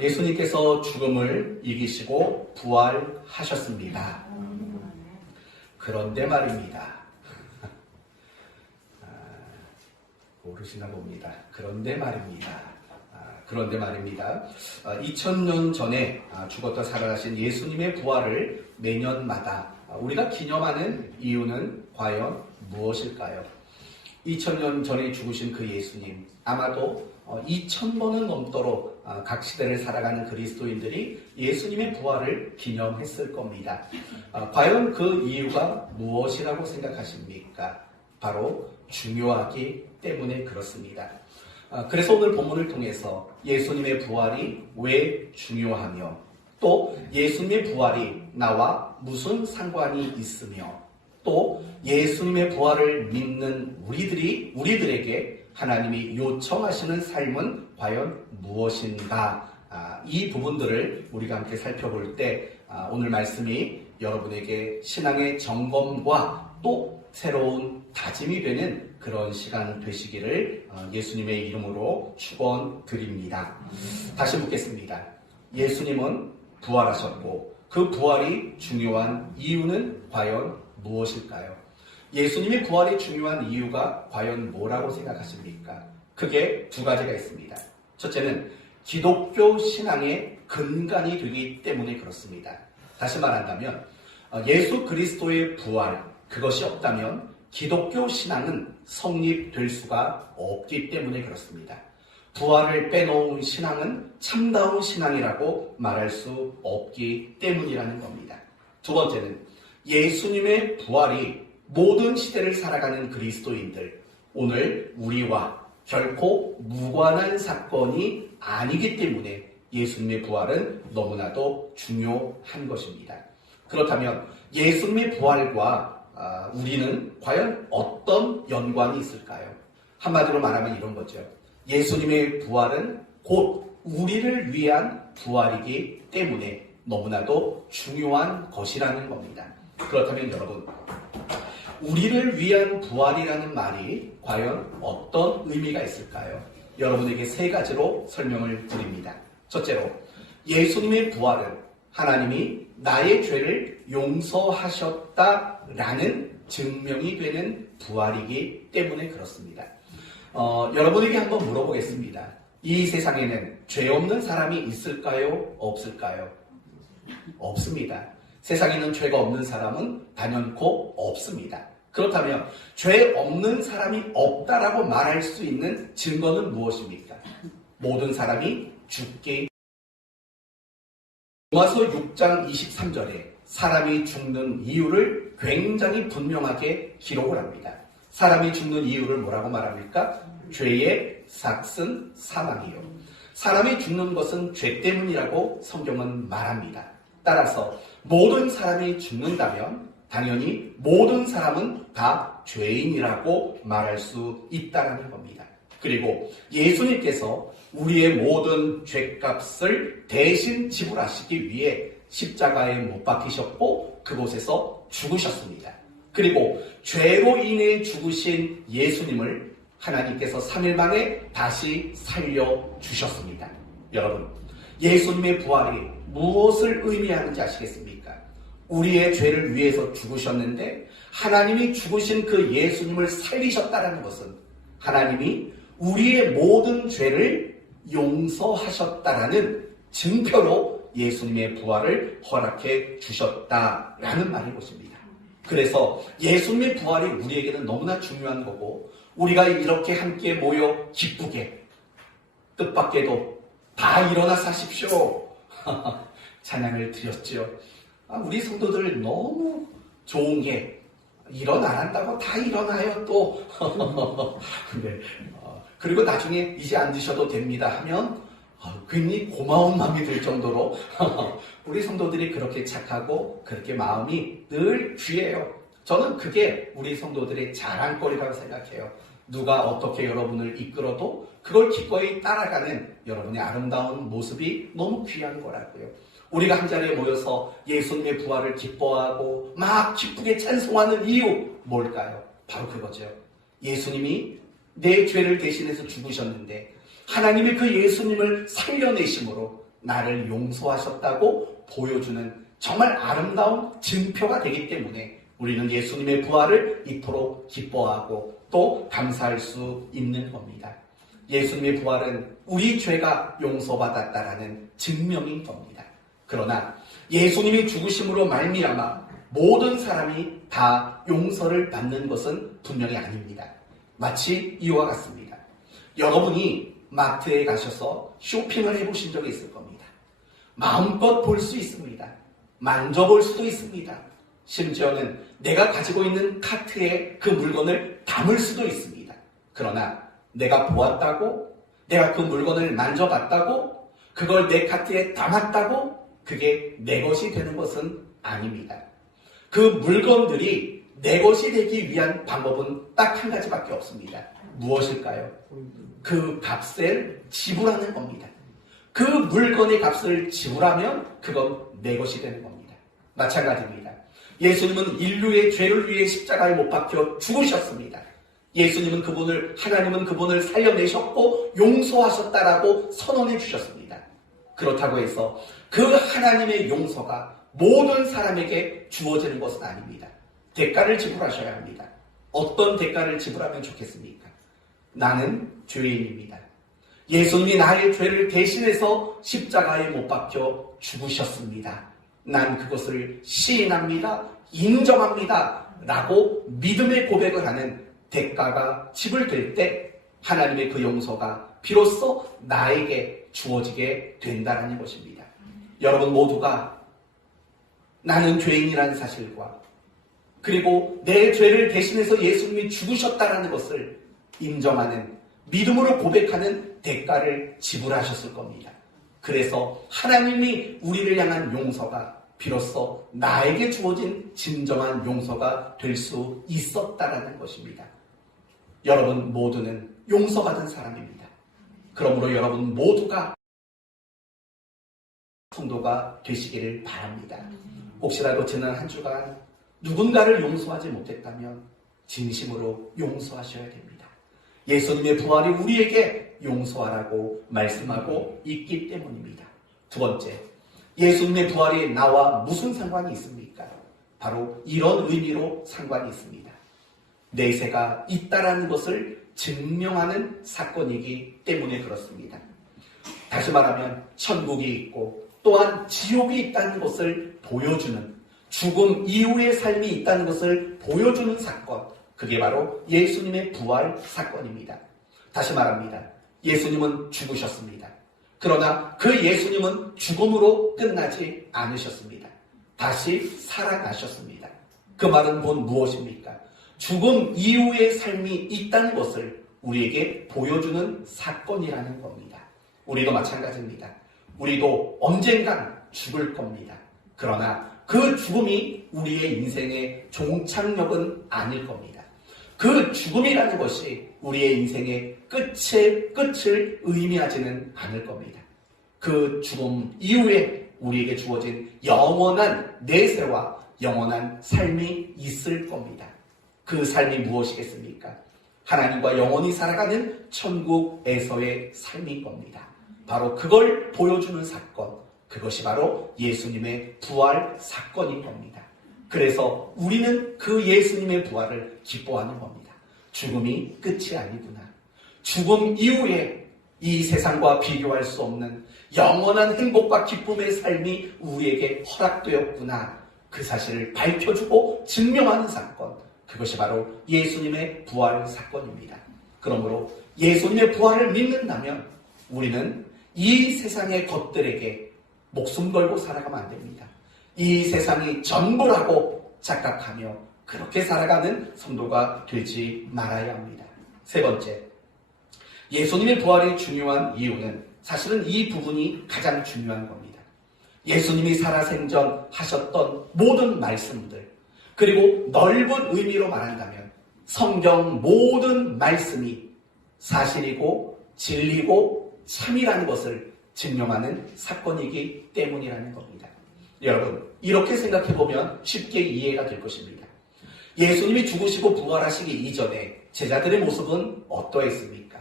예수님께서 죽음을 이기시고 부활하셨습니다. 그런데 말입니다. 모르시나 봅니다. 그런데 말입니다. 2000년 전에 죽었다 살아나신 예수님의 부활을 매년마다 우리가 기념하는 이유는 과연 무엇일까요? 2000년 전에 죽으신 그 예수님, 아마도 2000번은 넘도록 각 시대를 살아가는 그리스도인들이 예수님의 부활을 기념했을 겁니다. 과연 그 이유가 무엇이라고 생각하십니까? 바로 중요하기 때문에 그렇습니다. 그래서 오늘 본문을 통해서 예수님의 부활이 왜 중요하며 또 예수님의 부활이 나와 무슨 상관이 있으며 또 예수님의 부활을 믿는 우리들에게 하나님이 요청하시는 삶은 과연 무엇인가? 이 부분들을 우리가 함께 살펴볼 때 오늘 말씀이 여러분에게 신앙의 점검과 또 새로운 다짐이 되는 그런 시간 되시기를 예수님의 이름으로 축원드립니다. 다시 묻겠습니다. 예수님은 부활하셨고 그 부활이 중요한 이유는 과연 무엇일까요? 예수님의 부활이 중요한 이유가 과연 뭐라고 생각하십니까? 크게 두 가지가 있습니다. 첫째는 기독교 신앙의 근간이 되기 때문에 그렇습니다. 다시 말한다면 예수 그리스도의 부활, 그것이 없다면 기독교 신앙은 성립될 수가 없기 때문에 그렇습니다. 부활을 빼놓은 신앙은 참다운 신앙이라고 말할 수 없기 때문이라는 겁니다. 두 번째는 예수님의 부활이 모든 시대를 살아가는 그리스도인들, 오늘 우리와 결코 무관한 사건이 아니기 때문에 예수님의 부활은 너무나도 중요한 것입니다. 그렇다면 예수님의 부활과 우리는 과연 어떤 연관이 있을까요? 한마디로 말하면 이런 거죠. 예수님의 부활은 곧 우리를 위한 부활이기 때문에 너무나도 중요한 것이라는 겁니다. 그렇다면 여러분, 우리를 위한 부활이라는 말이 과연 어떤 의미가 있을까요? 여러분에게 세 가지로 설명을 드립니다. 첫째로, 예수님의 부활은 하나님이 나의 죄를 용서하셨다라는 증명이 되는 부활이기 때문에 그렇습니다. 여러분에게 한번 물어보겠습니다. 이 세상에는 죄 없는 사람이 있을까요? 없을까요? 없습니다. 세상에는 죄가 없는 사람은 단연코 없습니다. 그렇다면 죄 없는 사람이 없다라고 말할 수 있는 증거는 무엇입니까? 모든 사람이 죽게. 로마서 6장 23절에 사람이 죽는 이유를 굉장히 분명하게 기록을 합니다. 사람이 죽는 이유를 뭐라고 말합니까? 죄의 삭슨 사망이요. 사람이 죽는 것은 죄 때문이라고 성경은 말합니다. 따라서 모든 사람이 죽는다면 당연히 모든 사람은 다 죄인이라고 말할 수 있다는 겁니다. 그리고 예수님께서 우리의 모든 죄값을 대신 지불하시기 위해 십자가에 못 박히셨고 그곳에서 죽으셨습니다. 그리고 죄로 인해 죽으신 예수님을 하나님께서 3일 만에 다시 살려주셨습니다. 여러분, 예수님의 부활이 무엇을 의미하는지 아시겠습니까? 우리의 죄를 위해서 죽으셨는데 하나님이 죽으신 그 예수님을 살리셨다는 것은 하나님이 우리의 모든 죄를 용서하셨다라는 증표로 예수님의 부활을 허락해 주셨다라는 말인 것입니다. 그래서 예수님의 부활이 우리에게는 너무나 중요한 거고 우리가 이렇게 함께 모여 기쁘게 뜻밖에도 다 일어나 사십시오. 찬양을 드렸죠. 우리 성도들 너무 좋은 게 일어나란다고 다 일어나요 또. 네. 그리고 나중에 이제 앉으셔도 됩니다 하면 괜히 고마운 마음이 들 정도로 우리 성도들이 그렇게 착하고 그렇게 마음이 늘 귀해요. 저는 그게 우리 성도들의 자랑거리라고 생각해요. 누가 어떻게 여러분을 이끌어도 그걸 기꺼이 따라가는 여러분의 아름다운 모습이 너무 귀한 거라고요. 우리가 한자리에 모여서 예수님의 부활을 기뻐하고 막 기쁘게 찬송하는 이유 뭘까요? 바로 그거죠. 예수님이 내 죄를 대신해서 죽으셨는데 하나님이 그 예수님을 살려내심으로 나를 용서하셨다고 보여주는 정말 아름다운 증표가 되기 때문에 우리는 예수님의 부활을 이토록 기뻐하고 또 감사할 수 있는 겁니다. 예수님의 부활은 우리 죄가 용서받았다라는 증명인 겁니다. 그러나 예수님이 죽으심으로 말미암아 모든 사람이 다 용서를 받는 것은 분명히 아닙니다. 마치 이와 같습니다. 여러분이 마트에 가셔서 쇼핑을 해보신 적이 있을 겁니다. 마음껏 볼 수 있습니다. 만져볼 수도 있습니다. 심지어는 내가 가지고 있는 카트에 그 물건을 담을 수도 있습니다. 그러나 내가 보았다고, 내가 그 물건을 만져봤다고, 그걸 내 카트에 담았다고 그게 내 것이 되는 것은 아닙니다. 그 물건들이 내 것이 되기 위한 방법은 딱 한 가지밖에 없습니다. 무엇일까요? 그 값을 지불하는 겁니다. 그 물건의 값을 지불하면 그건 내 것이 되는 겁니다. 마찬가지입니다. 예수님은 인류의 죄를 위해 십자가에 못 박혀 죽으셨습니다. 하나님은 그분을 살려내셨고 용서하셨다라고 선언해 주셨습니다. 그렇다고 해서 그 하나님의 용서가 모든 사람에게 주어지는 것은 아닙니다. 대가를 지불하셔야 합니다. 어떤 대가를 지불하면 좋겠습니까? 나는 죄인입니다. 예수님이 나의 죄를 대신해서 십자가에 못 박혀 죽으셨습니다. 난 그것을 시인합니다. 인정합니다. 라고 믿음의 고백을 하는 대가가 지불될 때 하나님의 그 용서가 비로소 나에게 주어지게 된다는 것입니다. 여러분 모두가 나는 죄인이라는 사실과 그리고 내 죄를 대신해서 예수님이 죽으셨다는 것을 인정하는 믿음으로 고백하는 대가를 지불하셨을 겁니다. 그래서 하나님이 우리를 향한 용서가 비로소 나에게 주어진 진정한 용서가 될 수 있었다라는 것입니다. 여러분 모두는 용서받은 사람입니다. 그러므로 여러분 모두가 성도가 되시기를 바랍니다. 혹시라도 지난 한 주간 누군가를 용서하지 못했다면 진심으로 용서하셔야 됩니다. 예수님의 부활이 우리에게 용서하라고 말씀하고 있기 때문입니다. 두 번째, 예수님의 부활이 나와 무슨 상관이 있습니까? 바로 이런 의미로 상관이 있습니다. 내세가 있다라는 것을 증명하는 사건이기 때문에 그렇습니다. 다시 말하면 천국이 있고 또한 지옥이 있다는 것을 보여주는, 죽음 이후의 삶이 있다는 것을 보여주는 사건, 그게 바로 예수님의 부활 사건입니다. 다시 말합니다. 예수님은 죽으셨습니다. 그러나 그 예수님은 죽음으로 끝나지 않으셨습니다. 다시 살아나셨습니다. 그 말은 곧 무엇입니까? 죽음 이후의 삶이 있다는 것을 우리에게 보여주는 사건이라는 겁니다. 우리도 마찬가지입니다. 우리도 언젠간 죽을 겁니다. 그러나 그 죽음이 우리의 인생의 종착역은 아닐 겁니다. 그 죽음이라는 것이 우리의 인생의 끝을 의미하지는 않을 겁니다. 그 죽음 이후에 우리에게 주어진 영원한 내세와 영원한 삶이 있을 겁니다. 그 삶이 무엇이겠습니까? 하나님과 영원히 살아가는 천국에서의 삶인 겁니다. 바로 그걸 보여주는 사건, 그것이 바로 예수님의 부활 사건인 겁니다. 그래서 우리는 그 예수님의 부활을 기뻐하는 겁니다. 죽음이 끝이 아니구나. 죽음 이후에 이 세상과 비교할 수 없는 영원한 행복과 기쁨의 삶이 우리에게 허락되었구나. 그 사실을 밝혀주고 증명하는 사건, 그것이 바로 예수님의 부활 사건입니다. 그러므로 예수님의 부활을 믿는다면 우리는 이 세상의 것들에게 목숨 걸고 살아가면 안 됩니다. 이 세상이 전부라고 착각하며 그렇게 살아가는 성도가 되지 말아야 합니다. 세 번째, 예수님의 부활이 중요한 이유는 사실은 이 부분이 가장 중요한 겁니다. 예수님이 살아생전하셨던 모든 말씀들, 그리고 넓은 의미로 말한다면 성경 모든 말씀이 사실이고 진리고 참이라는 것을 증명하는 사건이기 때문이라는 겁니다. 여러분, 이렇게 생각해보면 쉽게 이해가 될 것입니다. 예수님이 죽으시고 부활하시기 이전에 제자들의 모습은 어떠했습니까?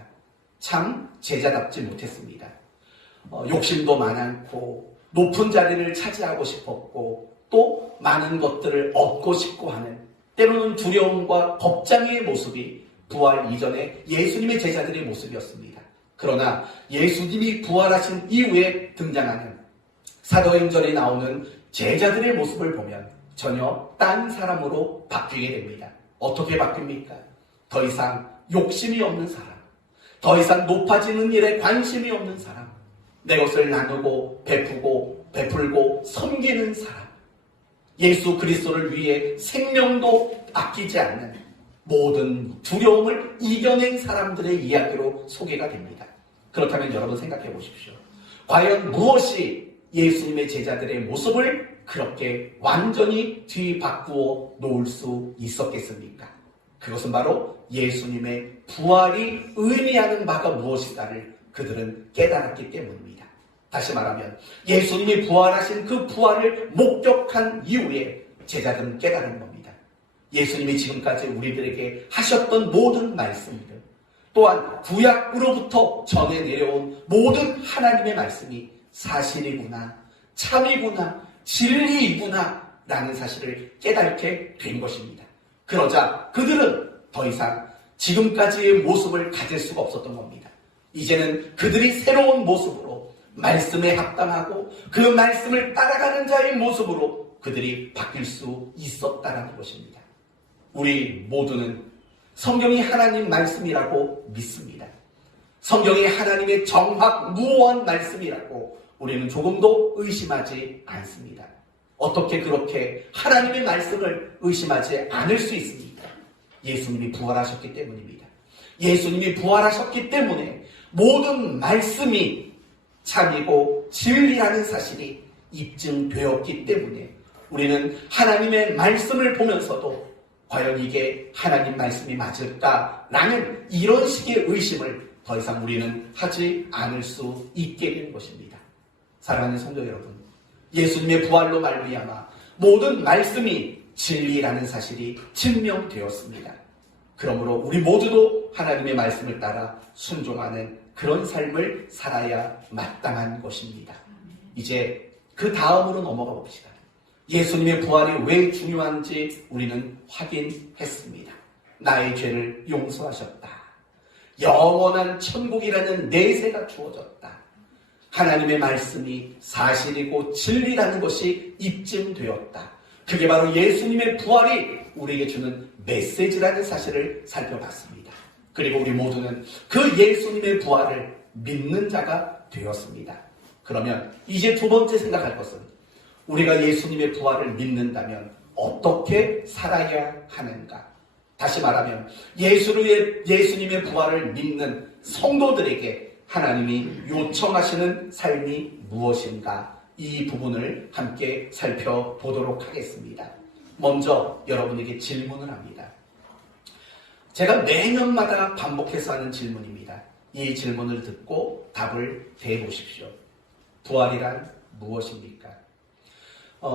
참 제자답지 못했습니다. 욕심도 많고 높은 자리를 차지하고 싶었고 또 많은 것들을 얻고 싶고 하는 때로는 두려움과 겁장의 모습이 부활 이전에 예수님의 제자들의 모습이었습니다. 그러나 예수님이 부활하신 이후에 등장하는 사도행전에 나오는 제자들의 모습을 보면 전혀 딴 사람으로 바뀌게 됩니다. 어떻게 바뀝니까? 더 이상 욕심이 없는 사람, 더 이상 높아지는 일에 관심이 없는 사람, 내 것을 나누고 베풀고 섬기는 사람, 예수 그리스도를 위해 생명도 아끼지 않는 모든 두려움을 이겨낸 사람들의 이야기로 소개가 됩니다. 그렇다면 여러분 생각해 보십시오. 과연 무엇이 예수님의 제자들의 모습을 그렇게 완전히 뒤바꾸어 놓을 수 있었겠습니까? 그것은 바로 예수님의 부활이 의미하는 바가 무엇인가를 그들은 깨달았기 때문입니다. 다시 말하면 예수님이 부활하신 그 부활을 목격한 이후에 제자들은 깨달은 겁니다. 예수님이 지금까지 우리들에게 하셨던 모든 말씀들, 또한 구약으로부터 전해 내려온 모든 하나님의 말씀이 사실이구나, 참이구나, 진리이구나 라는 사실을 깨닫게 된 것입니다. 그러자 그들은 더 이상 지금까지의 모습을 가질 수가 없었던 겁니다. 이제는 그들이 새로운 모습으로 말씀에 합당하고 그 말씀을 따라가는 자의 모습으로 그들이 바뀔 수 있었다는 것입니다. 우리 모두는 성경이 하나님 말씀이라고 믿습니다. 성경이 하나님의 정확무오한 말씀이라고 우리는 조금도 의심하지 않습니다. 어떻게 그렇게 하나님의 말씀을 의심하지 않을 수 있습니까? 예수님이 부활하셨기 때문입니다. 예수님이 부활하셨기 때문에 모든 말씀이 참이고 진리라는 사실이 입증되었기 때문에 우리는 하나님의 말씀을 보면서도 과연 이게 하나님 말씀이 맞을까라는 이런 식의 의심을 더 이상 우리는 하지 않을 수 있게 된 것입니다. 사랑하는 성도 여러분, 예수님의 부활로 말미암아 모든 말씀이 진리라는 사실이 증명되었습니다. 그러므로 우리 모두도 하나님의 말씀을 따라 순종하는 그런 삶을 살아야 마땅한 것입니다. 이제 그 다음으로 넘어가 봅시다. 예수님의 부활이 왜 중요한지 우리는 확인했습니다. 나의 죄를 용서하셨다. 영원한 천국이라는 내세가 주어졌다. 하나님의 말씀이 사실이고 진리라는 것이 입증되었다. 그게 바로 예수님의 부활이 우리에게 주는 메시지라는 사실을 살펴봤습니다. 그리고 우리 모두는 그 예수님의 부활을 믿는 자가 되었습니다. 그러면 이제 두 번째 생각할 것은 우리가 예수님의 부활을 믿는다면 어떻게 살아야 하는가? 다시 말하면 예수님의 부활을 믿는 성도들에게 하나님이 요청하시는 삶이 무엇인가? 이 부분을 함께 살펴보도록 하겠습니다. 먼저 여러분에게 질문을 합니다. 제가 매년마다 반복해서 하는 질문입니다. 이 질문을 듣고 답을 대보십시오. 부활이란 무엇입니까?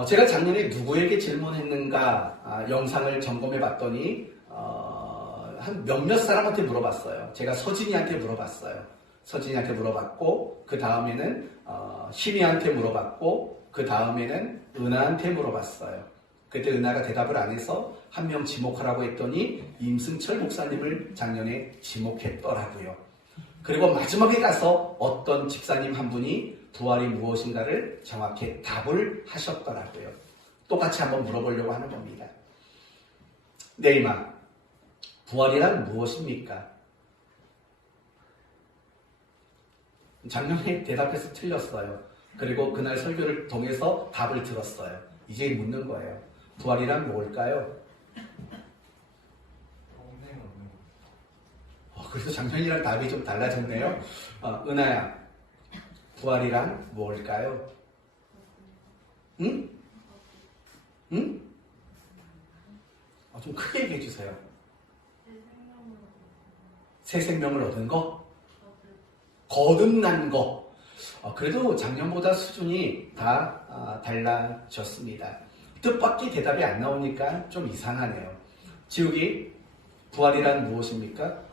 제가 작년에 누구에게 질문했는가 영상을 점검해 봤더니 한 몇몇 사람한테 물어봤어요. 제가 서진이한테 물어봤어요. 서진이한테 물어봤고 그 다음에는 신이한테 물어봤고 그 다음에는 은하한테 물어봤어요. 그때 은하가 대답을 안 해서 한 명 지목하라고 했더니 임승철 목사님을 작년에 지목했더라고요. 그리고 마지막에 가서 어떤 집사님 한 분이 부활이 무엇인가를 정확히 답을 하셨더라고요. 똑같이 한번 물어보려고 하는 겁니다. 네이마, 부활이란 무엇입니까? 작년에 대답해서 틀렸어요. 그리고 그날 설교를 통해서 답을 들었어요. 이제 묻는 거예요. 부활이란 뭘까요? 그래서 작년이랑 답이 좀 달라졌네요. 은하야, 부활이란 뭘까요? 응? 응? 좀 크게 얘기해 주세요. 새 생명을 얻은 거? 거듭난 거. 그래도 작년보다 수준이 다 달라졌습니다. 뜻밖의 대답이 안 나오니까 좀 이상하네요. 지욱이, 부활이란 무엇입니까?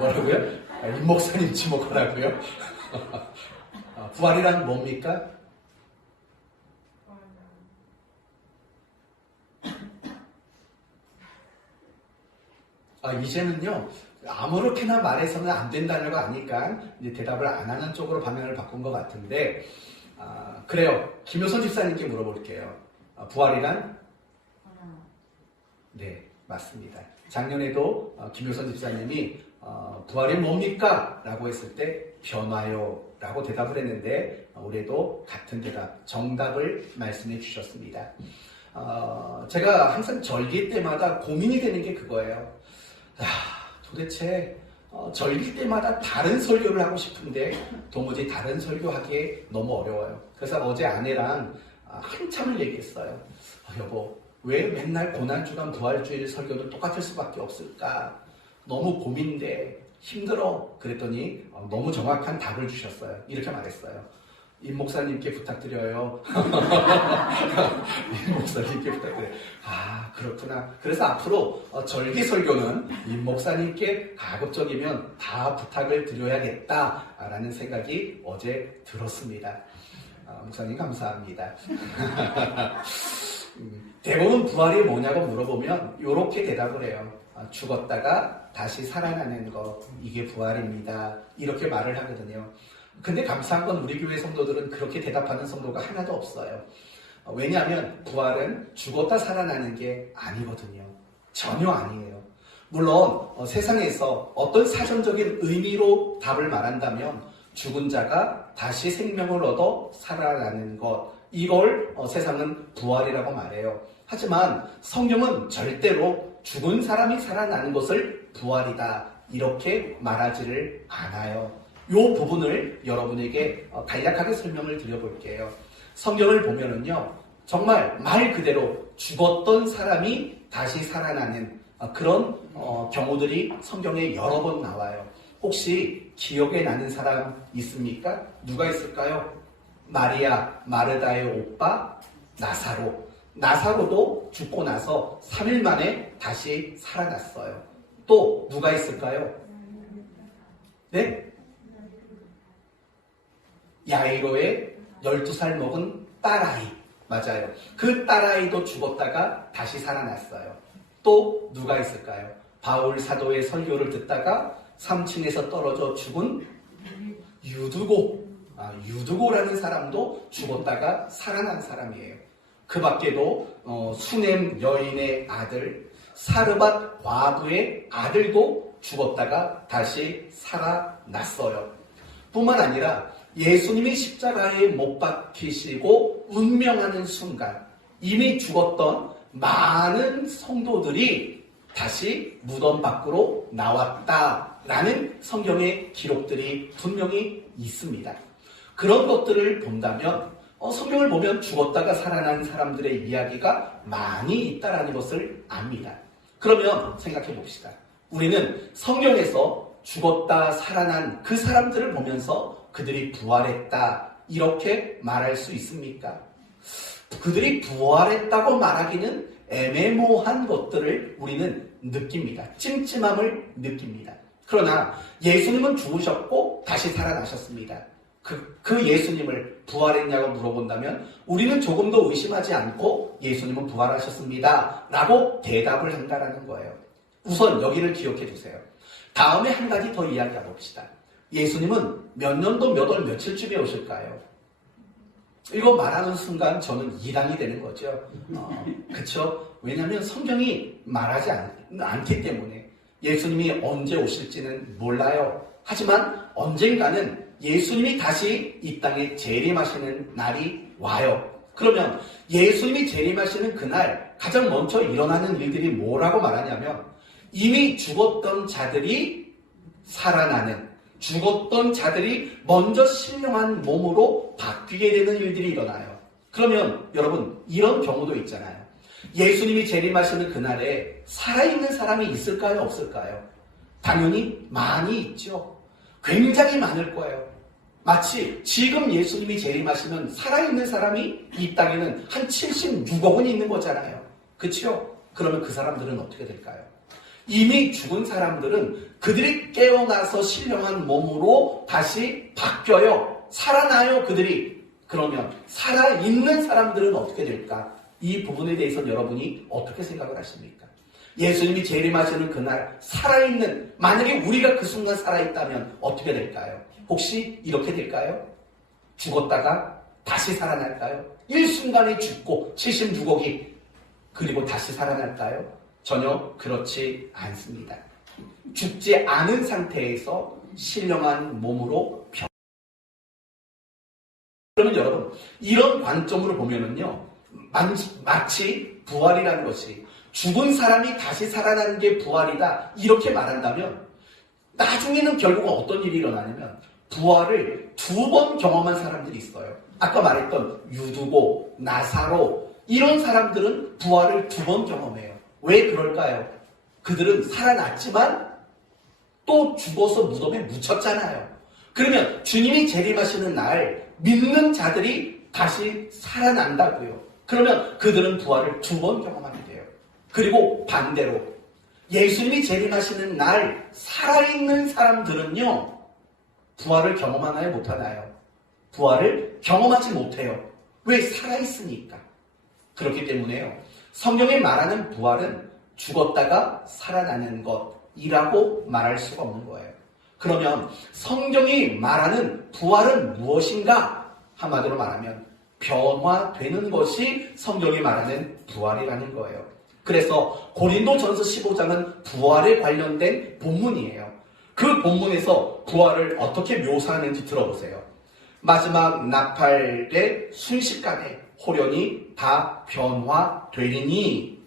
뭐라고요? 임 목사님 지목하라고요? 부활이란 뭡니까? 이제는요, 아무렇게나 말해서는 안 된다는 거 아니까 이제 대답을 안 하는 쪽으로 방향을 바꾼 것 같은데, 그래요. 김효선 집사님께 물어볼게요. 부활이란? 네, 맞습니다. 작년에도 김효선 집사님이 부활이 뭡니까? 라고 했을 때 변화요 라고 대답을 했는데 올해도 같은 대답, 정답을 말씀해 주셨습니다. 제가 항상 절기 때마다 고민이 되는 게 그거예요. 도대체 절기 때마다 다른 설교를 하고 싶은데 도무지 다른 설교하기에 너무 어려워요. 그래서 어제 아내랑 한참을 얘기했어요. 여보, 왜 맨날 고난주간 부활주일 설교는 똑같을 수밖에 없을까? 너무 고민돼. 힘들어. 그랬더니 너무 정확한 답을 주셨어요. 이렇게 말했어요. 임 목사님께 부탁드려요. 임 목사님께 부탁드려요. 그렇구나. 그래서 앞으로 절기 설교는 임 목사님께 가급적이면 다 부탁을 드려야겠다라는 생각이 어제 들었습니다. 목사님 감사합니다. 대부분 부활이 뭐냐고 물어보면 이렇게 대답을 해요. 죽었다가 다시 살아나는 것, 이게 부활입니다. 이렇게 말을 하거든요. 근데 감사한 건 우리 교회 성도들은 그렇게 대답하는 성도가 하나도 없어요. 왜냐하면 부활은 죽었다 살아나는 게 아니거든요. 전혀 아니에요. 물론 세상에서 어떤 사전적인 의미로 답을 말한다면 죽은 자가 다시 생명을 얻어 살아나는 것, 이걸 세상은 부활이라고 말해요. 하지만 성경은 절대로 죽은 사람이 살아나는 것을 부활이다 이렇게 말하지를 않아요. 이 부분을 여러분에게 간략하게 설명을 드려볼게요. 성경을 보면은요, 정말 말 그대로 죽었던 사람이 다시 살아나는 그런 경우들이 성경에 여러 번 나와요. 혹시 기억에 나는 사람 있습니까? 누가 있을까요? 마리아, 마르다의 오빠, 나사로. 나사로도 죽고 나서 3일 만에 다시 살아났어요. 또 누가 있을까요? 네? 야이로의 12살 먹은 딸아이. 맞아요. 그 딸아이도 죽었다가 다시 살아났어요. 또 누가 있을까요? 바울 사도의 설교를 듣다가 3층에서 떨어져 죽은 유두고. 유두고라는 사람도 죽었다가 살아난 사람이에요. 그 밖에도 수넴 여인의 아들, 사르밧 과부의 아들도 죽었다가 다시 살아났어요. 뿐만 아니라 예수님이 십자가에 못 박히시고 운명하는 순간 이미 죽었던 많은 성도들이 다시 무덤 밖으로 나왔다라는 성경의 기록들이 분명히 있습니다. 그런 것들을 본다면 성경을 보면 죽었다가 살아난 사람들의 이야기가 많이 있다라는 것을 압니다. 그러면 생각해 봅시다. 우리는 성경에서 죽었다 살아난 그 사람들을 보면서 그들이 부활했다 이렇게 말할 수 있습니까? 그들이 부활했다고 말하기는 애매모호한 것들을 우리는 느낍니다. 찜찜함을 느낍니다. 그러나 예수님은 죽으셨고 다시 살아나셨습니다. 그 예수님을 부활했냐고 물어본다면 우리는 조금 더 의심하지 않고 예수님은 부활하셨습니다 라고 대답을 한다는 거예요. 우선 여기를 기억해 두세요. 다음에 한 가지 더 이야기해 봅시다. 예수님은 몇 년도 몇 월 며칠쯤에 오실까요? 이거 말하는 순간 저는 이단이 되는 거죠. 그렇죠? 왜냐하면 성경이 말하지 않기 때문에 예수님이 언제 오실지는 몰라요. 하지만 언젠가는 예수님이 다시 이 땅에 재림하시는 날이 와요. 그러면 예수님이 재림하시는 그날 가장 먼저 일어나는 일들이 뭐라고 말하냐면 이미 죽었던 자들이 살아나는, 죽었던 자들이 먼저 신령한 몸으로 바뀌게 되는 일들이 일어나요. 그러면 여러분 이런 경우도 있잖아요. 예수님이 재림하시는 그날에 살아있는 사람이 있을까요? 없을까요? 당연히 많이 있죠. 굉장히 많을 거예요. 마치 지금 예수님이 재림하시면 살아있는 사람이 이 땅에는 한 76억 원이 있는 거잖아요. 그렇죠? 그러면 그 사람들은 어떻게 될까요? 이미 죽은 사람들은 그들이 깨어나서 신령한 몸으로 다시 바뀌어요. 살아나요, 그들이. 그러면 살아있는 사람들은 어떻게 될까? 이 부분에 대해서는 여러분이 어떻게 생각을 하십니까? 예수님이 재림하시는 그날 살아있는, 만약에 우리가 그 순간 살아있다면 어떻게 될까요? 혹시 이렇게 될까요? 죽었다가 다시 살아날까요? 일순간에 죽고 76억이 그리고 다시 살아날까요? 전혀 그렇지 않습니다. 죽지 않은 상태에서 신령한 몸으로 그러면 여러분, 이런 관점으로 보면은요, 마치 부활이라는 것이 죽은 사람이 다시 살아나는 게 부활이다 이렇게 말한다면 나중에는 결국은 어떤 일이 일어나냐면 부활을 2번 경험한 사람들이 있어요. 아까 말했던 유두고, 나사로 이런 사람들은 부활을 2번 경험해요. 왜 그럴까요? 그들은 살아났지만 또 죽어서 무덤에 묻혔잖아요. 그러면 주님이 재림하시는 날 믿는 자들이 다시 살아난다고요. 그러면 그들은 부활을 2번 경험하게 돼요. 그리고 반대로 예수님이 재림하시는 날 살아있는 사람들은요, 부활을 경험하나요? 못하나요? 부활을 경험하지 못해요. 왜? 살아있으니까. 그렇기 때문에요, 성경에 말하는 부활은 죽었다가 살아나는 것이라고 말할 수가 없는 거예요. 그러면 성경이 말하는 부활은 무엇인가? 한마디로 말하면 변화되는 것이 성경이 말하는 부활이라는 거예요. 그래서 고린도전서 15장은 부활에 관련된 본문이에요. 그 본문에서 부활을 어떻게 묘사하는지 들어보세요. 마지막 나팔의 순식간에 호련히 다 변화되리니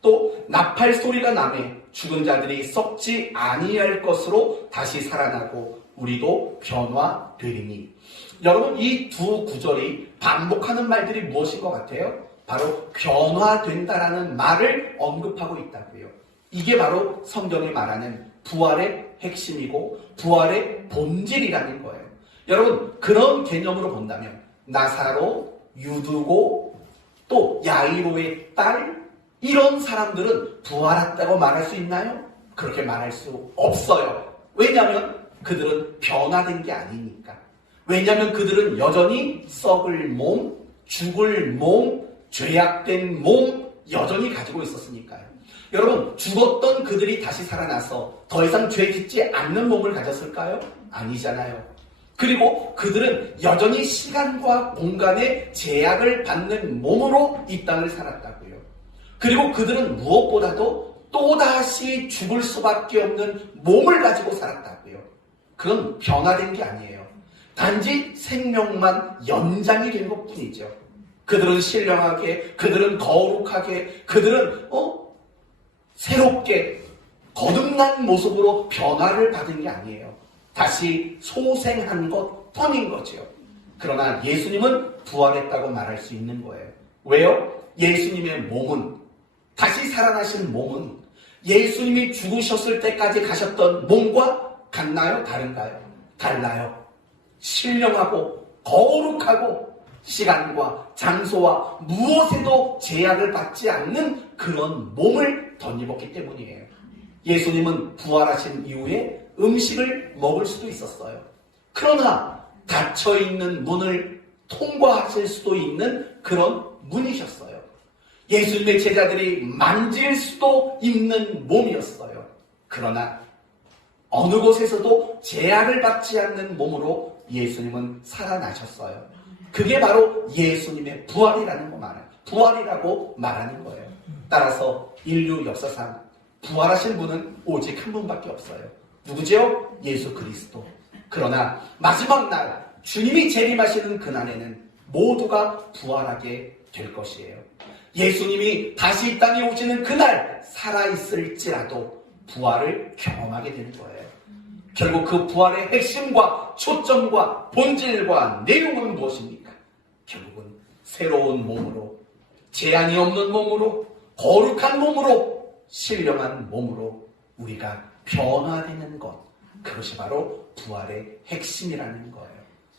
또 나팔 소리가 나매 죽은 자들이 썩지 아니할 것으로 다시 살아나고 우리도 변화되리니. 여러분, 이 2 구절이 반복하는 말들이 무엇인 것 같아요? 바로 변화된다라는 말을 언급하고 있다고요. 이게 바로 성경이 말하는 부활의 핵심이고 부활의 본질이라는 거예요. 여러분, 그런 개념으로 본다면 나사로, 유두고, 또 야이로의 딸, 이런 사람들은 부활했다고 말할 수 있나요? 그렇게 말할 수 없어요. 왜냐하면 그들은 변화된 게 아니니까. 왜냐하면 그들은 여전히 썩을 몸, 죽을 몸, 죄악된 몸 여전히 가지고 있었으니까요. 여러분, 죽었던 그들이 다시 살아나서 더 이상 죄 짓지 않는 몸을 가졌을까요? 아니잖아요. 그리고 그들은 여전히 시간과 공간의 제약을 받는 몸으로 이 땅을 살았다고요. 그리고 그들은 무엇보다도 또다시 죽을 수밖에 없는 몸을 가지고 살았다고요. 그건 변화된 게 아니에요. 단지 생명만 연장이 된 것뿐이죠. 그들은 신령하게, 그들은 거룩하게, 그들은 새롭게 거듭난 모습으로 변화를 받은 게 아니에요. 다시 소생한 것 뿐인 거죠. 그러나 예수님은 부활했다고 말할 수 있는 거예요. 왜요? 예수님의 몸은, 다시 살아나신 몸은 예수님이 죽으셨을 때까지 가셨던 몸과 같나요? 다른가요? 달라요. 신령하고 거룩하고 시간과 장소와 무엇에도 제약을 받지 않는 그런 몸을 덧입었기 때문이에요. 예수님은 부활하신 이후에 음식을 먹을 수도 있었어요. 그러나 닫혀있는 문을 통과하실 수도 있는 그런 문이셨어요. 예수님의 제자들이 만질 수도 있는 몸이었어요. 그러나 어느 곳에서도 제약을 받지 않는 몸으로 예수님은 살아나셨어요. 그게 바로 예수님의 부활이라고 말하는 거예요. 따라서 인류 역사상 부활하신 분은 오직 한 분밖에 없어요. 누구죠? 예수 그리스도. 그러나 마지막 날 주님이 재림하시는 그날에는 모두가 부활하게 될 것이에요. 예수님이 다시 이 땅에 오시는 그날 살아있을지라도 부활을 경험하게 되는 거예요. 결국 그 부활의 핵심과 초점과 본질과 내용은 무엇입니까? 결국은 새로운 몸으로, 제한이 없는 몸으로, 거룩한 몸으로, 신령한 몸으로 우리가 변화되는 것, 그것이 바로 부활의 핵심이라는 거예요.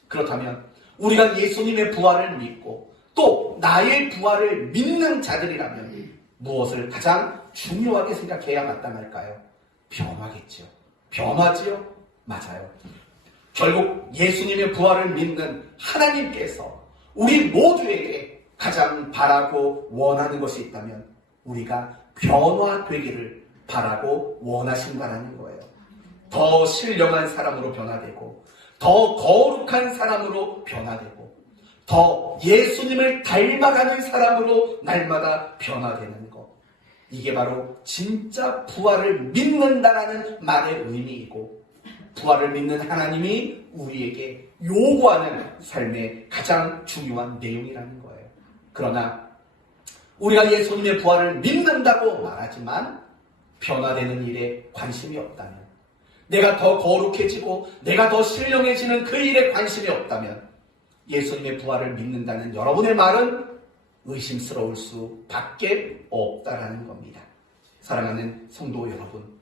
그렇다면 우리가 예수님의 부활을 믿고 또 나의 부활을 믿는 자들이라면 무엇을 가장 중요하게 생각해야 마땅할까요? 변화겠죠. 변화지요? 맞아요. 결국 예수님의 부활을 믿는 하나님께서 우리 모두에게 가장 바라고 원하는 것이 있다면 우리가 변화되기를 바라고 원하신다는 거예요. 더 신령한 사람으로 변화되고 더 거룩한 사람으로 변화되고 더 예수님을 닮아가는 사람으로 날마다 변화되는 것. 이게 바로 진짜 부활을 믿는다라는 말의 의미이고 부활을 믿는 하나님이 우리에게 요구하는 삶의 가장 중요한 내용이라는 거예요. 그러나 우리가 예수님의 부활을 믿는다고 말하지만 변화되는 일에 관심이 없다면 내가 더 거룩해지고 내가 더 신령해지는 그 일에 관심이 없다면 예수님의 부활을 믿는다는 여러분의 말은 의심스러울 수밖에 없다라는 겁니다. 사랑하는 성도 여러분,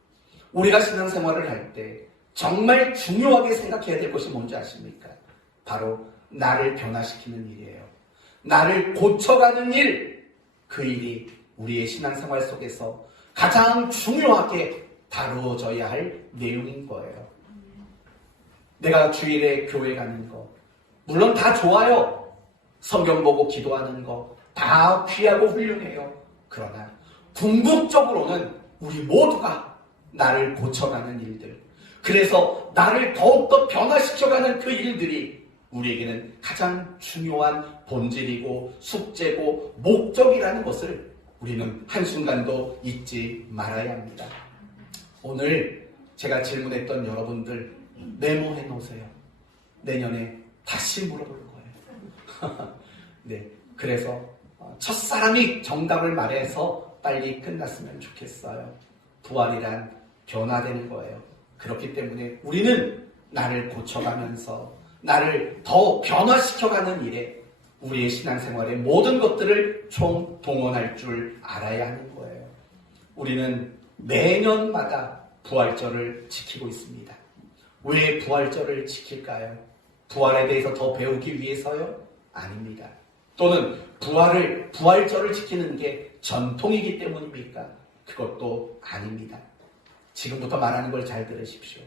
우리가 신앙생활을 할 때 정말 중요하게 생각해야 될 것이 뭔지 아십니까? 바로 나를 변화시키는 일이에요. 나를 고쳐가는 일, 그 일이 우리의 신앙생활 속에서 가장 중요하게 다루어져야 할 내용인 거예요. 내가 주일에 교회 가는 거 물론 다 좋아요. 성경 보고 기도하는 거 다 귀하고 훌륭해요. 그러나 궁극적으로는 우리 모두가 나를 고쳐가는 일들, 그래서 나를 더욱더 변화시켜가는 그 일들이 우리에게는 가장 중요한 본질이고 숙제고 목적이라는 것을 우리는 한순간도 잊지 말아야 합니다. 오늘 제가 질문했던 여러분들 메모해 놓으세요. 내년에 다시 물어볼 거예요. 네, 그래서 첫사람이 정답을 말해서 빨리 끝났으면 좋겠어요. 부활이란 변화되는 거예요. 그렇기 때문에 우리는 나를 고쳐가면서 나를 더 변화시켜가는 일에 우리의 신앙생활의 모든 것들을 총동원할 줄 알아야 하는 거예요. 우리는 매년마다 부활절을 지키고 있습니다. 왜 부활절을 지킬까요? 부활에 대해서 더 배우기 위해서요? 아닙니다. 또는 부활절을 지키는 게 전통이기 때문입니까? 그것도 아닙니다. 지금부터 말하는 걸 잘 들으십시오.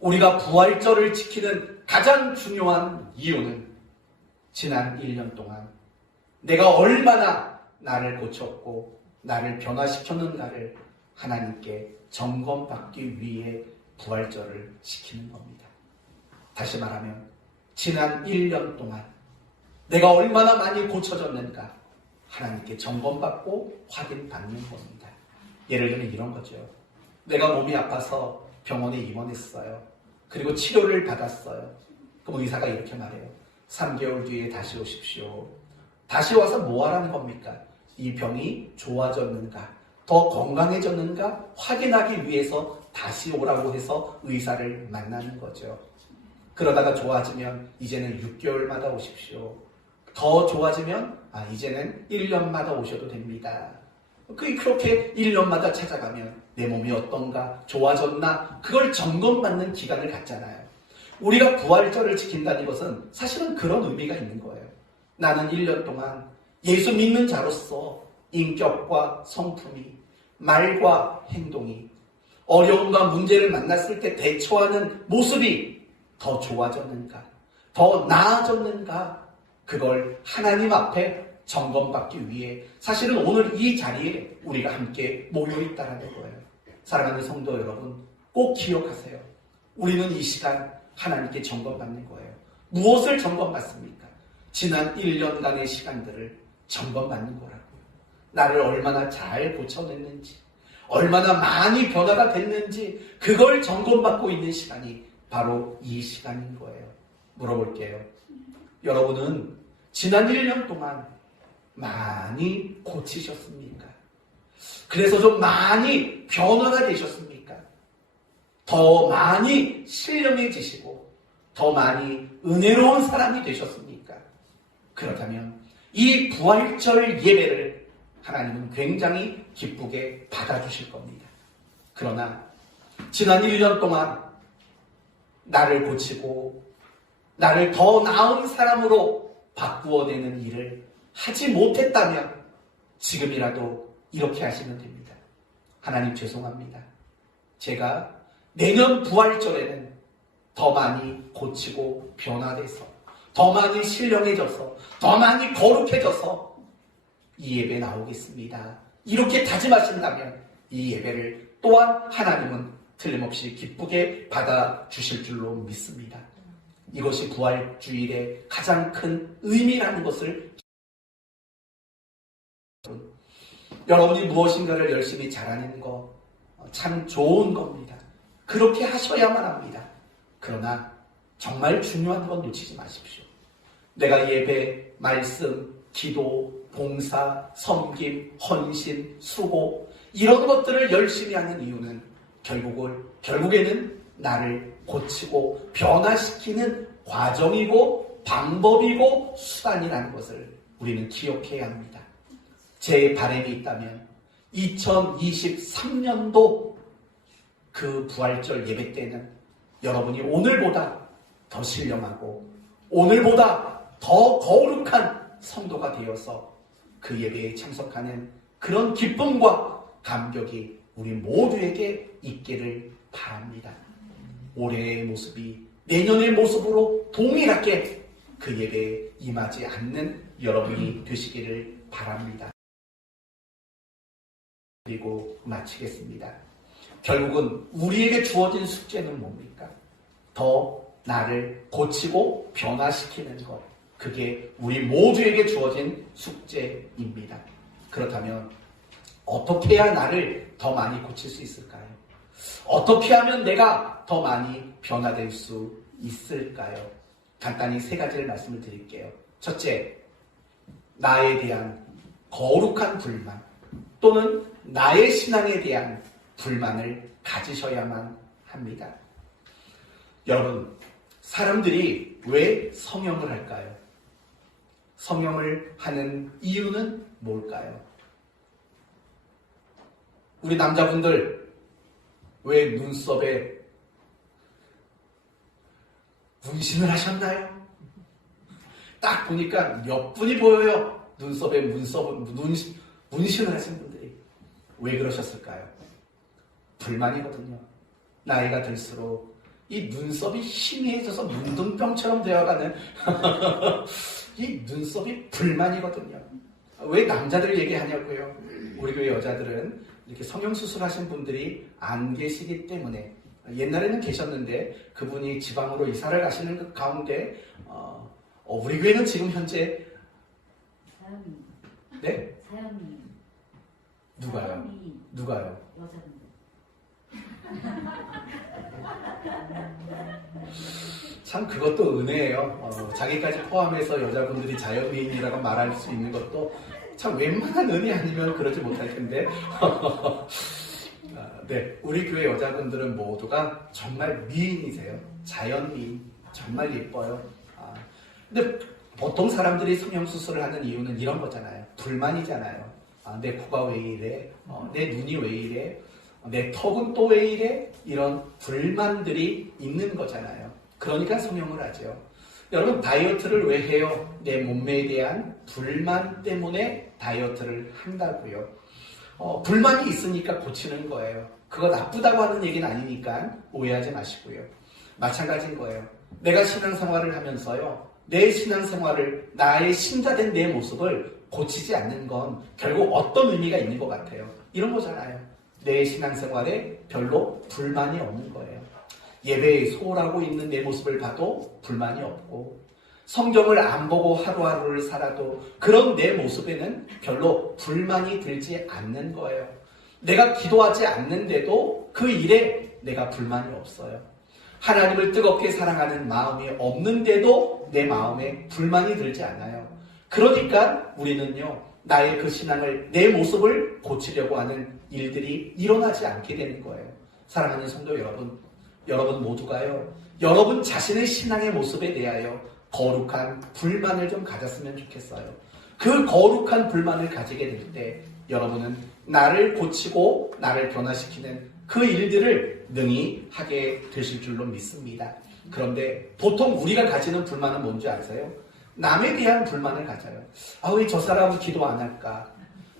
우리가 부활절을 지키는 가장 중요한 이유는 지난 1년 동안 내가 얼마나 나를 고쳤고 나를 변화시켰는가를 하나님께 점검받기 위해 부활절을 지키는 겁니다. 다시 말하면 지난 1년 동안 내가 얼마나 많이 고쳐졌는가 하나님께 점검받고 확인받는 겁니다. 예를 들면 이런 거죠. 내가 몸이 아파서 병원에 입원했어요. 그리고 치료를 받았어요. 그럼 의사가 이렇게 말해요. 3개월 뒤에 다시 오십시오. 다시 와서 뭐 하라는 겁니까? 이 병이 좋아졌는가, 더 건강해졌는가 확인하기 위해서 다시 오라고 해서 의사를 만나는 거죠. 그러다가 좋아지면 이제는 6개월마다 오십시오. 더 좋아지면 이제는 1년마다 오셔도 됩니다. 그렇게 1년마다 찾아가면 내 몸이 어떤가, 좋아졌나, 그걸 점검받는 기간을 갖잖아요. 우리가 부활절을 지킨다는 것은 사실은 그런 의미가 있는 거예요. 나는 1년 동안 예수 믿는 자로서 인격과 성품이, 말과 행동이, 어려움과 문제를 만났을 때 대처하는 모습이 더 좋아졌는가, 더 나아졌는가, 그걸 하나님 앞에 점검받기 위해 사실은 오늘 이 자리에 우리가 함께 모여있다는 거예요. 사랑하는 성도 여러분, 꼭 기억하세요. 우리는 이 시간 하나님께 점검받는 거예요. 무엇을 점검받습니까? 지난 1년간의 시간들을 점검받는 거라고요. 나를 얼마나 잘 고쳐냈는지, 얼마나 많이 변화가 됐는지 그걸 점검받고 있는 시간이 바로 이 시간인 거예요. 물어볼게요. 여러분은 지난 1년 동안 많이 고치셨습니까? 그래서 좀 많이 변화가 되셨습니까? 더 많이 신령해지시고 더 많이 은혜로운 사람이 되셨습니까? 그렇다면 이 부활절 예배를 하나님은 굉장히 기쁘게 받아주실 겁니다. 그러나 지난 1년 동안 나를 고치고 나를 더 나은 사람으로 바꾸어내는 일을 하지 못했다면 지금이라도 이렇게 하시면 됩니다. 하나님 죄송합니다. 제가 내년 부활절에는 더 많이 고치고 변화돼서 더 많이 신령해져서 더 많이 거룩해져서 이 예배 나오겠습니다. 이렇게 다짐하신다면 이 예배를 또한 하나님은 틀림없이 기쁘게 받아주실 줄로 믿습니다. 이것이 부활주일의 가장 큰 의미라는 것을 여러분이 무엇인가를 열심히 잘하는 거 참 좋은 겁니다. 그렇게 하셔야만 합니다. 그러나 정말 중요한 건 놓치지 마십시오. 내가 예배, 말씀, 기도, 봉사, 섬김, 헌신, 수고 이런 것들을 열심히 하는 이유는 결국에는 나를 고치고 변화시키는 과정이고 방법이고 수단이라는 것을 우리는 기억해야 합니다. 제 바람이 있다면 2023년도 그 부활절 예배 때는 여러분이 오늘보다 더 신령하고 오늘보다 더 거룩한 성도가 되어서 그 예배에 참석하는 그런 기쁨과 감격이 우리 모두에게 있기를 바랍니다. 올해의 모습이 내년의 모습으로 동일하게 그 예배에 임하지 않는 여러분이 되시기를 바랍니다. 그리고 마치겠습니다. 결국은 우리에게 주어진 숙제는 뭡니까? 더 나를 고치고 변화시키는 것. 그게 우리 모두에게 주어진 숙제입니다. 그렇다면 어떻게 해야 나를 더 많이 고칠 수 있을까요? 어떻게 하면 내가 더 많이 변화될 수 있을까요? 간단히 세 가지를 말씀을 드릴게요. 첫째, 나에 대한 거룩한 불만 또는 나의 신앙에 대한 불만을 가지셔야만 합니다. 여러분, 사람들이 왜 성형을 할까요? 성형을 하는 이유는 뭘까요? 우리 남자분들 왜 눈썹에 문신을 하셨나요? 딱 보니까 몇 분이 보여요. 눈썹에 문신을 하신 분들이. 왜 그러셨을까요? 불만이거든요. 나이가 들수록 이 눈썹이 희미해져서 문둥병처럼 되어가는 이 눈썹이 불만이거든요. 왜 남자들 얘기하냐고요? 우리 교회 여자들은 이렇게 성형수술 하신 분들이 안 계시기 때문에 옛날에는 계셨는데 그분이 지방으로 이사를 가시는 그 가운데 우리 교회는 지금 현재 사연이. 네? 사연이. 누가요? 사연이 누가요? 여자분들. 참 그것도 은혜예요. 자기까지 포함해서 여자분들이 자연미인이라고 말할 수 있는 것도 참 웬만한 은혜 아니면 그러지 못할 텐데 네, 우리 교회 여자분들은 모두가 정말 미인이세요. 자연미인. 정말 예뻐요. 근데 보통 사람들이 성형수술을 하는 이유는 이런 거잖아요. 불만이잖아요. 내 코가 왜 이래? 내 눈이 왜 이래? 내 턱은 또 왜 이래? 이런 불만들이 있는 거잖아요. 그러니까 성형을 하죠. 여러분, 다이어트를 왜 해요? 내 몸매에 대한 불만 때문에 다이어트를 한다고요. 불만이 있으니까 고치는 거예요. 그거 나쁘다고 하는 얘기는 아니니까 오해하지 마시고요. 마찬가지인 거예요. 내가 신앙생활을 하면서요. 내 신앙생활을, 나의 신자된 내 모습을 고치지 않는 건 결국 어떤 의미가 있는 것 같아요. 이런 거잖아요. 내 신앙생활에 별로 불만이 없는 거예요. 예배에 소홀하고 있는 내 모습을 봐도 불만이 없고 성경을 안 보고 하루하루를 살아도 그런 내 모습에는 별로 불만이 들지 않는 거예요. 내가 기도하지 않는데도 그 일에 내가 불만이 없어요. 하나님을 뜨겁게 사랑하는 마음이 없는데도 내 마음에 불만이 들지 않아요. 그러니까 우리는요, 나의 그 신앙을, 내 모습을 고치려고 하는 일들이 일어나지 않게 되는 거예요. 사랑하는 성도 여러분 모두가요, 여러분 자신의 신앙의 모습에 대하여 거룩한 불만을 좀 가졌으면 좋겠어요. 그 거룩한 불만을 가지게 될 때 여러분은 나를 고치고 나를 변화시키는 그 일들을 능히 하게 되실 줄로 믿습니다. 그런데 보통 우리가 가지는 불만은 뭔지 아세요? 남에 대한 불만을 가져요. 왜 저 사람은 기도 안 할까?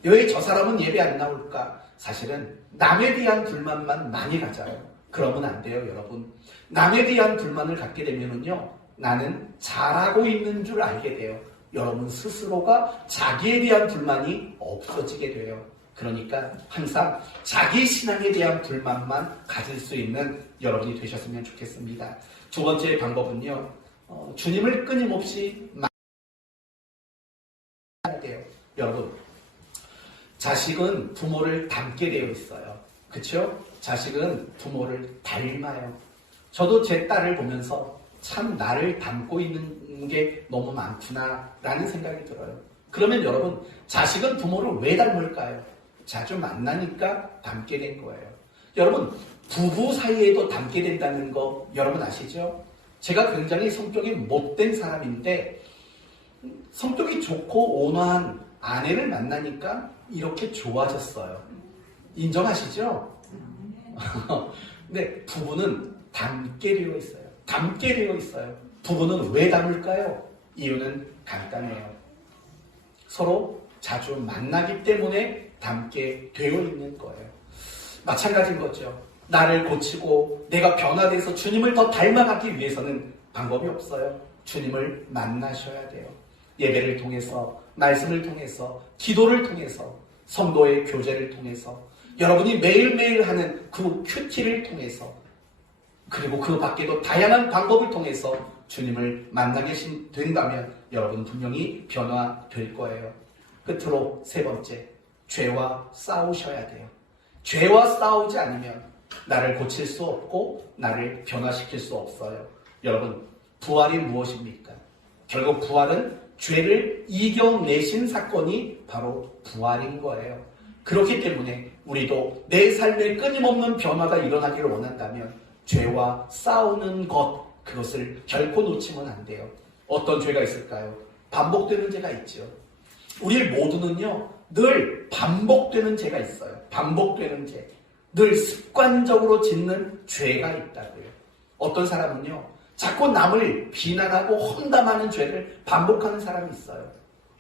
왜 저 사람은 예배 안 나올까? 사실은 남에 대한 불만만 많이 가져요. 그러면 안 돼요, 여러분. 남에 대한 불만을 갖게 되면은요, 나는 잘하고 있는 줄 알게 돼요. 여러분 스스로가 자기에 대한 불만이 없어지게 돼요. 그러니까 항상 자기 신앙에 대한 불만만 가질 수 있는 여러분이 되셨으면 좋겠습니다. 두 번째 방법은요, 주님을 끊임없이 만나야 돼요. 여러분, 자식은 부모를 닮게 되어 있어요. 그렇죠? 자식은 부모를 닮아요. 저도 제 딸을 보면서 참 나를 닮고 있는 게 너무 많구나 라는 생각이 들어요. 그러면 여러분, 자식은 부모를 왜 닮을까요? 자주 만나니까 닮게 된 거예요. 여러분, 부부 사이에도 닮게 된다는 거 여러분 아시죠? 제가 굉장히 성격이 못된 사람인데 성격이 좋고 온화한 아내를 만나니까 이렇게 좋아졌어요. 인정하시죠? 근데 부부는 닮게 되어 있어요. 닮게 되어 있어요. 부부는 왜 닮을까요? 이유는 간단해요. 서로 자주 만나기 때문에 닮게 되어 있는 거예요. 마찬가지인 거죠. 나를 고치고 내가 변화돼서 주님을 더 닮아가기 위해서는 방법이 없어요. 주님을 만나셔야 돼요. 예배를 통해서, 말씀을 통해서, 기도를 통해서, 성도의 교제를 통해서, 여러분이 매일매일 하는 그 큐티를 통해서, 그리고 그 밖에도 다양한 방법을 통해서 주님을 만나게 된다면 여러분 분명히 변화될 거예요. 끝으로 세 번째, 죄와 싸우셔야 돼요. 죄와 싸우지 않으면 나를 고칠 수 없고 나를 변화시킬 수 없어요. 여러분, 부활이 무엇입니까? 결국 부활은 죄를 이겨내신 사건이 바로 부활인 거예요. 그렇기 때문에 우리도 내 삶에 끊임없는 변화가 일어나기를 원한다면 죄와 싸우는 것, 그것을 결코 놓치면 안 돼요. 어떤 죄가 있을까요? 반복되는 죄가 있죠. 우리 모두는요, 늘 반복되는 죄가 있어요. 반복되는 죄. 늘 습관적으로 짓는 죄가 있다고요. 어떤 사람은요, 자꾸 남을 비난하고 험담하는 죄를 반복하는 사람이 있어요.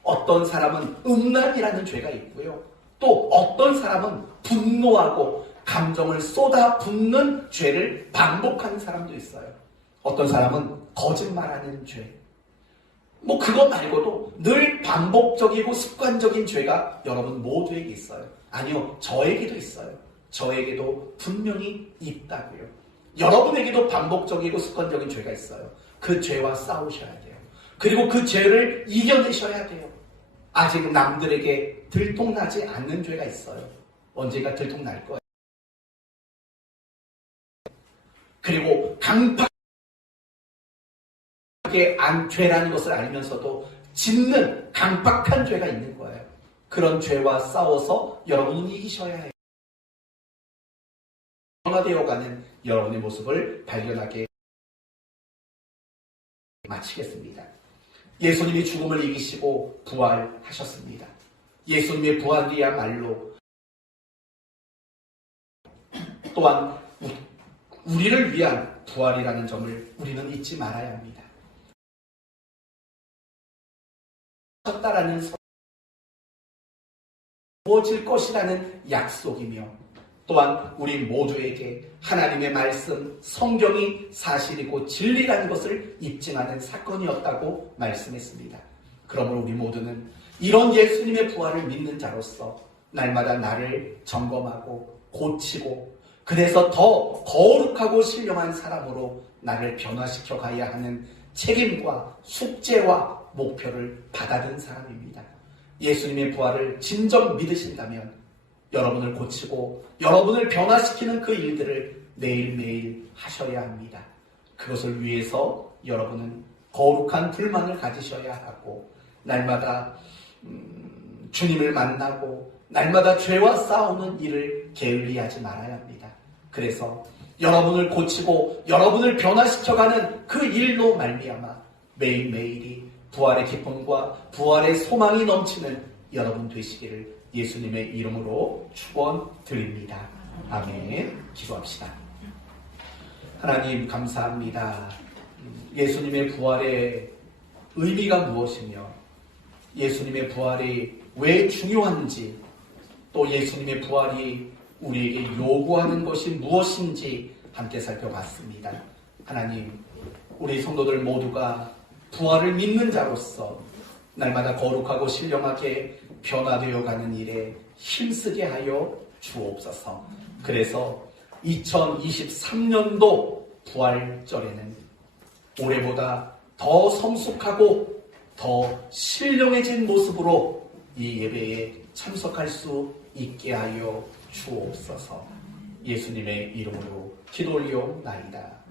어떤 사람은 음란이라는 죄가 있고요. 또 어떤 사람은 분노하고 감정을 쏟아붓는 죄를 반복하는 사람도 있어요. 어떤 사람은 거짓말하는 죄. 그것 말고도 늘 반복적이고 습관적인 죄가 여러분 모두에게 있어요. 아니요, 저에게도 있어요. 저에게도 분명히 있다고요. 여러분에게도 반복적이고 습관적인 죄가 있어요. 그 죄와 싸우셔야 돼요. 그리고 그 죄를 이겨내셔야 돼요. 아직 남들에게 들통나지 않는 죄가 있어요. 언젠가 들통날 거예요. 그리고 강팍하게 안 죄라는 것을 알면서도 짓는 강팍한 죄가 있는 거예요. 그런 죄와 싸워서 여러분은 이기셔야 해요. 변화되어가는 여러분의 모습을 발견하게 마치겠습니다. 예수님이 죽음을 이기시고 부활하셨습니다. 예수님의 부활이야말로 또한 우리를 위한 부활이라는 점을 우리는 잊지 말아야 합니다. 쳤다라는 이루어질 것이라는 약속이며 또한 우리 모두에게 하나님의 말씀, 성경이 사실이고 진리라는 것을 입증하는 사건이었다고 말씀했습니다. 그러므로 우리 모두는 이런 예수님의 부활을 믿는 자로서 날마다 나를 점검하고 고치고 그래서 더 거룩하고 신령한 사람으로 나를 변화시켜 가야 하는 책임과 숙제와 목표를 받아든 사람입니다. 예수님의 부활을 진정 믿으신다면 여러분을 고치고 여러분을 변화시키는 그 일들을 매일매일 하셔야 합니다. 그것을 위해서 여러분은 거룩한 불만을 가지셔야 하고 날마다 주님을 만나고 날마다 죄와 싸우는 일을 게을리하지 말아야 합니다. 그래서 여러분을 고치고 여러분을 변화시켜가는 그 일로 말미암아 매일매일이 부활의 기쁨과 부활의 소망이 넘치는 여러분 되시기를 예수님의 이름으로 축원드립니다. 아멘. 기도합시다. 하나님 감사합니다. 예수님의 부활의 의미가 무엇이며 예수님의 부활이 왜 중요한지 또 예수님의 부활이 우리에게 요구하는 것이 무엇인지 함께 살펴봤습니다. 하나님, 우리 성도들 모두가 부활을 믿는 자로서 날마다 거룩하고 신령하게 변화되어 가는 일에 힘쓰게 하여 주옵소서. 그래서 2023년도 부활절에는 올해보다 더 성숙하고 더 신령해진 모습으로 이 예배에 참석할 수 있게 하여 주옵소서. 예수님의 이름으로 기도 올려옵나이다.